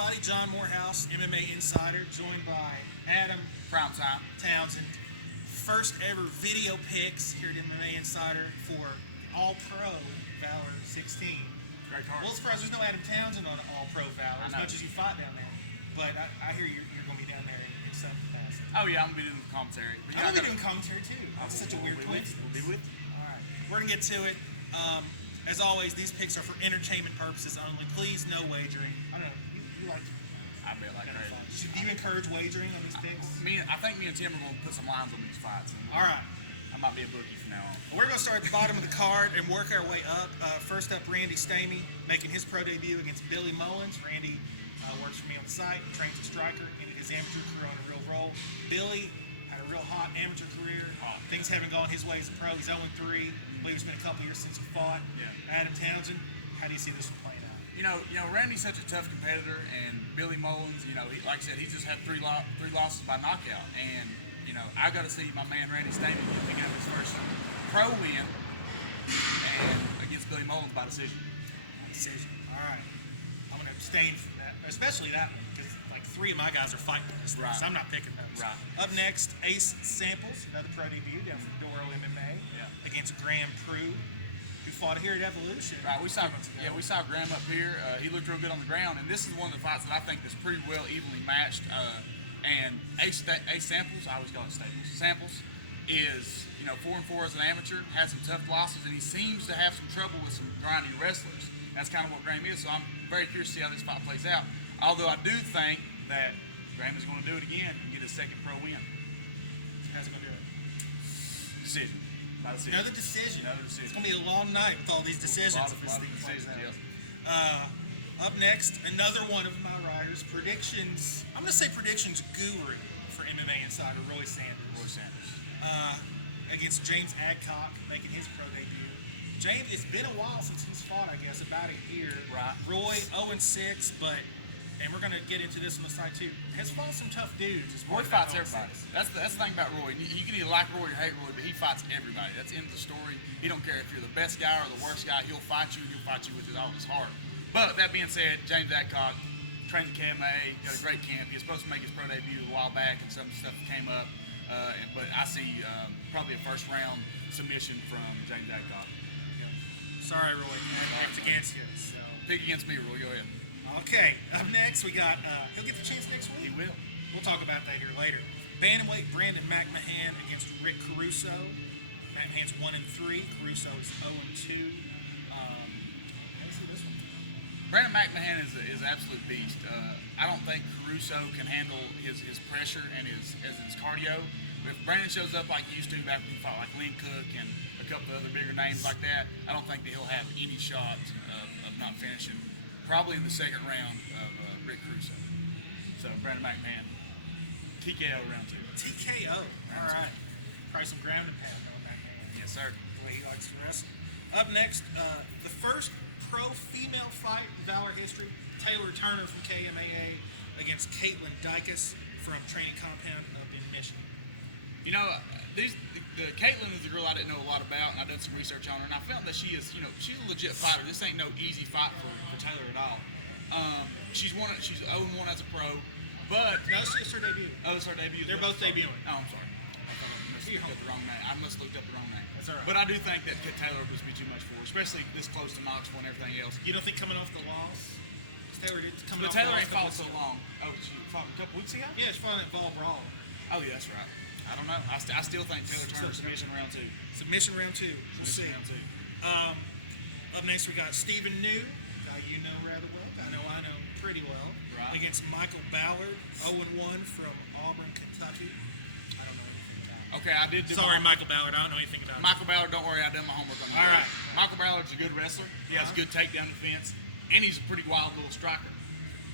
everybody? John Moorehouse, MMA-Insider, joined by Adam Primetime. Townsend. First ever video picks here at MMA-Insider for All-Pro Valor 16. Great card. Well, surprised there's no Adam Townsend on All-Pro Valor, as much as you fought down there. But I hear you're going to be down there in some capacity. Oh, yeah, I'm going to be doing commentary. But I'm going to be doing commentary, too. That's such a weird coincidence. We'll be with you. All right. We're going to get to it. As always, these picks are for entertainment purposes only. Please, no wagering. I don't know. You like to. I bet like crazy. Do you encourage wagering on these picks? I think me and Tim are going to put some lines on these fights. All right. I might be a bookie from now on. We're going to start at the bottom of the card and work our way up. First up, Randy Stamey making his pro debut against Billy Mullins. Randy works for me on the site, trains a striker, ended his amateur career on a real roll. Billy had a real hot amateur career. Things haven't gone his way as a pro. He's 0-3. I believe it's been a couple years since he fought. Yeah. Adam Townsend, how do you see this one playing out? You know, Randy's such a tough competitor, and Billy Mullins, like I said, he's just had three losses by knockout. And, I got to see my man Randy Stamey picking up his first pro win and against Billy Mullins by decision. All right. I'm going to abstain from that, especially that one, because like three of my guys are fighting this thing, so I'm not picking those. Right. Up next, Ace Samples, another pro debut down from Doro MMA, against Graham Prue, who fought here at Evolution. Right, we saw Graham up here. He looked real good on the ground, and this is one of the fights that I think is pretty well evenly matched. And Ace Samples, I always call it Samples, is 4-4 as an amateur, had some tough losses, and he seems to have some trouble with some grinding wrestlers. That's kind of what Graham is. So I'm very curious to see how this fight plays out. Although I do think that Graham is going to do it again and get his second pro win. How's he going to do it? Decision. Another decision. It's going to be a long night with all these decisions. A lot of decisions, yes. Up next, another one of my riders, predictions. I'm going to say predictions guru for MMA Insider, Roy Sanders. Against James Adcock, making his pro debut. James, it's been a while since he's fought, I guess, about a year. Right. Roy, 0-6, and we're going to get into this on the side too, has fought some tough dudes. Roy fights everybody. That's the thing about Roy. You can either like Roy or hate Roy, but he fights everybody. That's the end of the story. He don't care if you're the best guy or the worst guy. He'll fight you, and he'll fight you with all his heart. But that being said, James Adcock trains at KMA, got a great camp. He was supposed to make his pro debut a while back, and some stuff came up. But I see probably a first-round submission from James Adcock. Sorry, Roy. That's against you. So. Pick against me, Roy. Go ahead. Okay. Up next, we got. He'll get the chance next week. He will. We'll talk about that here later. Bantamweight Brandon McMahon against Rick Caruso. McMahon's 1-3. Caruso is 0-2. Brandon McMahon is an absolute beast. I don't think Caruso can handle his pressure and his cardio. If Brandon shows up like he used to back when he fought like Lynn Cook and a couple of other bigger names like that, I don't think that he'll have any shot of not finishing. Probably in the second round of Rick Caruso. So Brandon McMahon, TKO round 2. TKO. All right. Probably some ground and pound on McMahon. Yes, sir. The way he likes to wrestle. Up next, the first pro female fight in Valor history, Taylor Turner from KMAA against Caitlin Dykus from Training Compound up in Michigan. The Caitlin is a girl I didn't know a lot about, and I've done some research on her, and I found that she is, she's a legit fighter. This ain't no easy fight for Taylor at all. She's 0-1 as a pro, but no, it's her debut. Oh, it's her debut. They're both debuting. Oh, I'm sorry. I must have looked up the wrong name. That's all right. But I do think that Taylor would be too much for her, especially this close to Knoxville and everything else. You don't think coming off the loss? Taylor did come off. But Taylor ain't fought so long. Oh, she fought a couple weeks ago? Yeah, she fought at Vol Brawl. Oh, yeah, that's right. I don't know. I still think Taylor Turner submission round 2. Submission round 2. We'll see. Round 2. Up next, we got Stephen New, guy you know rather well. I know pretty well. Right. Against Michael Ballard, 0-1 from Auburn, Kentucky. I don't know anything about Okay, I did. Sorry, Michael Ballard. I don't know anything about Michael Ballard, don't worry. I done my homework on that. All right. Michael Ballard's a good wrestler. He has a good takedown defense, and he's a pretty wild little striker.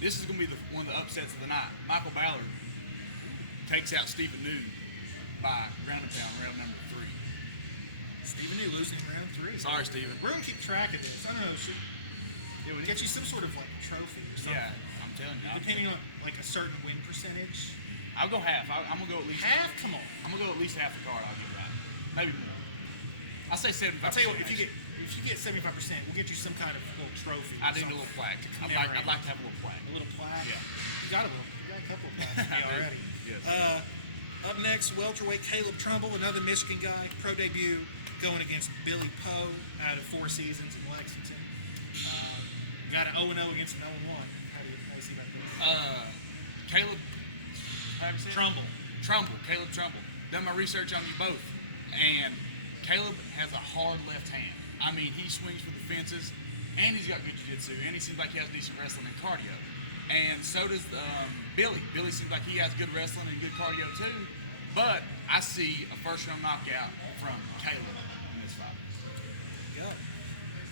This is going to be one of the upsets of the night. Michael Ballard takes out Stephen New by ground and pound, round number 3. Stephen New losing round 3. Sorry, Stephen. We're going to keep track of this. I don't know. It would get you some sort of like trophy or something. Yeah, I'm telling you. Depending on like a certain win percentage. I'll go half. I'm going to go at least half. Come on. I'm going to go at least half the card. I'll give that. Maybe more. I'll say 75%. I'll tell you what, if you get 75%, we'll get you some kind of little trophy. I need a little plaque. I'd like to have a little plaque. A little plaque? Yeah. Up next, welterweight Caleb Trumbull, another Michigan guy, pro debut, going against Billy Poe out of Four Seasons in Lexington. Got an 0-0 against an 0-1. How do you see about this? Caleb, how do you say it? Caleb Trumbull. Done my research on you both, and Caleb has a hard left hand. I mean, he swings for the fences, and he's got good jiu-jitsu, and he seems like he has decent wrestling and cardio. And so does Billy. Billy seems like he has good wrestling and good cardio too. But I see a first-round knockout from Caleb in this fight. Go.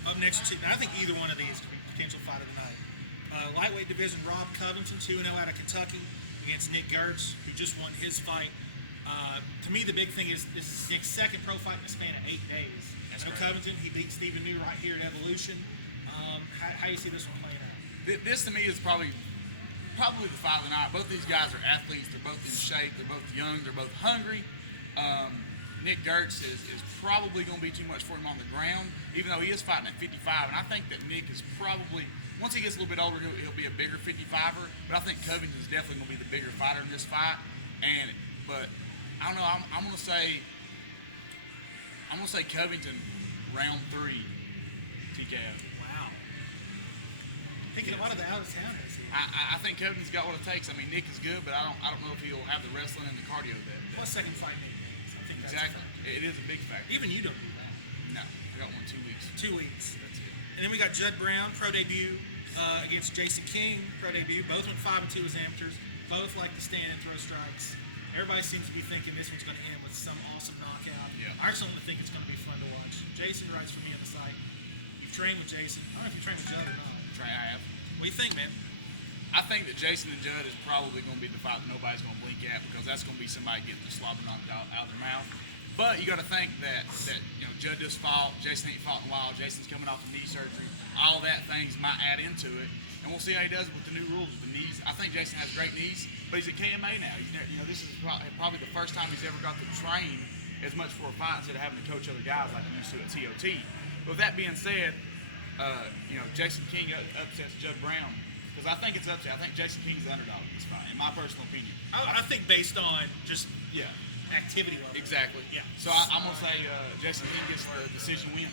Up next, I think either one of these could be potential fight of the night. Lightweight division, Rob Covington, 2-0 out of Kentucky against Nick Gertz, who just won his fight. To me, the big thing is this is Nick's second pro fight in a span of 8 days. Covington, he beat Stephen New right here at Evolution. How do you see this one playing out? This to me is probably the fight of the night. Both these guys are athletes. They're both in shape. They're both young. They're both hungry. Nick Gertz is probably going to be too much for him on the ground, even though he is fighting at 55. And I think that Nick is probably, once he gets a little bit older, he'll be a bigger 55er. But I think Covington is definitely going to be the bigger fighter in this fight. But I don't know. I'm going to say Covington round 3 TKO. Wow. Thinking a lot of the out of towners. I think Covington's got what it takes. I mean, Nick is good, but I don't know if he'll have the wrestling and the cardio that. Plus second fight Nick. I think that's exactly. It is a big factor. Even you don't do that. No, I got one 2 weeks. 2 weeks. That's it. And then we got Judd Brown, pro debut against Jason King, pro debut. Both went 5-2 as amateurs. Both like to stand and throw strikes. Everybody seems to be thinking this one's going to end with some awesome knockout. Yeah. I actually think it's going to be fun to watch. Jason writes for me on the site. You've trained with Jason. I don't know if you've trained with Judd or not. I have. What do you think, man? I think that Jason and Judd is probably going to be the fight that nobody's going to blink at, because that's going to be somebody getting the slobber knocked out of their mouth. But you got to think that Judd just fought, Jason ain't fought in a while, Jason's coming off of knee surgery. All that things might add into it, and we'll see how he does with the new rules with the knees. I think Jason has great knees, but he's at KMA now. He's never, this is probably the first time he's ever got to train as much for a fight instead of having to coach other guys like he used to at TOT. But with that being said, Jason King upsets Judd Brown. Because I think it's upset. I think Jason King's the underdog in this fight, in my personal opinion. I think based on just activity level. Exactly. Yeah. So I'm going to say Jason King gets the decision win.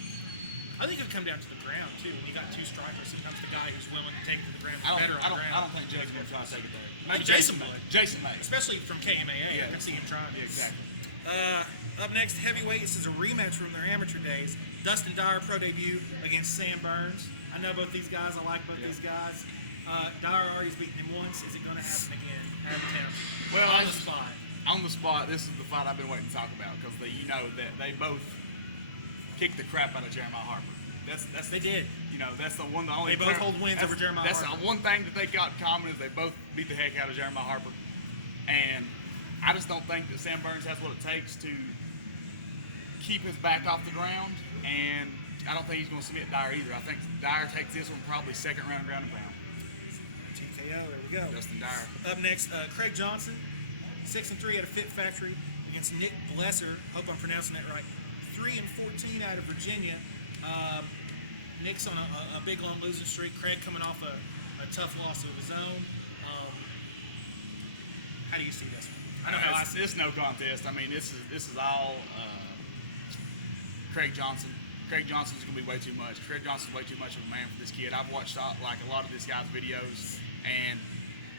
I think it'll come down to the ground, too. When you got two strikers, sometimes the guy who's willing to take it to the ground is better on the ground. I don't think Jason's going to try to take it there. Maybe Jason may. Jason may. Especially from KMAA. Yeah. I can see him trying. Yeah, exactly. Up next, heavyweight. This is a rematch from their amateur days. Dustin Dyer, pro debut against Sam Burns. I know both these guys. I like both these guys. Dyer already's beaten him once. Is it going to happen again? Well, on the spot. On the spot, this is the fight I've been waiting to talk about, because that they both kicked the crap out of Jeremiah Harper. They did. That's the only. They both hold wins over Jeremiah Harper. That's the one thing that they got in common, is they both beat the heck out of Jeremiah Harper. And I just don't think that Sam Burns has what it takes to keep his back off the ground, and I don't think he's going to submit Dyer either. I think Dyer takes this one probably second round ground and pound. TKO, there we go. Dustin Dyer. Up next, Craig Johnson, 6-3 out of Fit Factory against Nick Blesser. Hope I'm pronouncing that right. 3-14 out of Virginia. Nick's on a big long losing streak. Craig coming off a tough loss of his own. How do you see this one? I know how I see it. It's no contest. I mean, this is all Craig Johnson. Craig Johnson's going to be way too much. Craig Johnson's way too much of a man for this kid. I've watched a lot of this guy's videos, and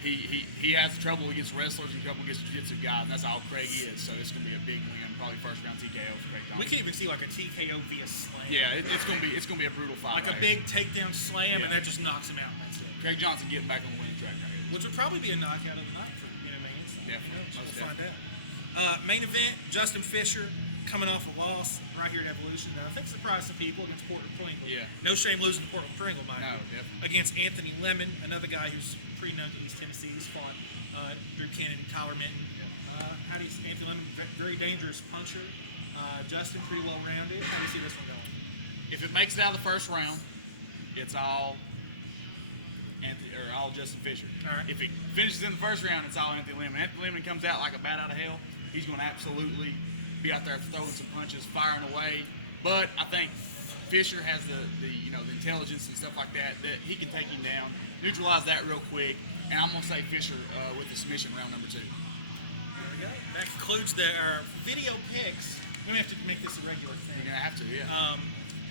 he has trouble against wrestlers and trouble against jiu-jitsu guys. And that's all Craig is. So it's going to be a big win, probably first round TKO for Craig Johnson. We can even see like a TKO via slam. Yeah, it's going to be a brutal fight. Like a big takedown slam, and that just knocks him out. That's it. Craig Johnson getting back on the winning track right here. Which would probably be a knockout of the night for MMA-Insider. Definitely. We'll find out. Main event: Justin Fisher coming off a loss right here at Evolution. I think surprised some people against Portland Pringle. Yeah. No shame losing to Portland Pringle, mind No, you. definitely. Against Anthony Lemon, another guy who's pretty known to East Tennessee. He's fought Drew Cannon and Tyler Minton. How do you see Anthony Lemon? Very dangerous puncher. Justin, pretty well rounded. How do you see this one going? If it makes it out of the first round, it's all Justin Fisher. All right. If it finishes in the first round, it's all Anthony Lemon. Anthony Lemon comes out like a bat out of hell. He's going to absolutely be out there throwing some punches, firing away. But I think Fisher has the intelligence and stuff like that he can take him down, neutralize that real quick, and I'm going to say Fisher with the submission round number 2. go. That concludes our video picks. We may have to make this a regular thing. You're gonna have to, yeah.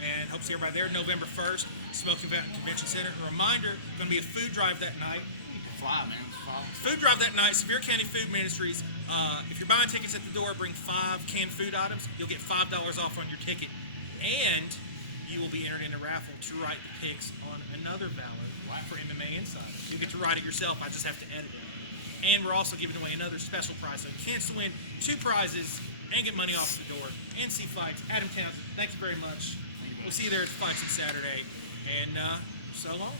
And hope to see everybody there November 1st, Smoking Convention Center. A reminder, going to be a food drive that night. Fly, man. Fly. Food drive that night, Sevier County Food Ministries. If you're buying tickets at the door, bring 5 canned food items. You'll get $5 off on your ticket. And you will be entered in a raffle to write the picks on another Valor for MMA-Insider. You get to write it yourself. I just have to edit it. And we're also giving away another special prize. So you can win 2 prizes and get money off the door and see fights. Adam Townsend, thank you very much. We'll see you there at the fights on Saturday. And so long.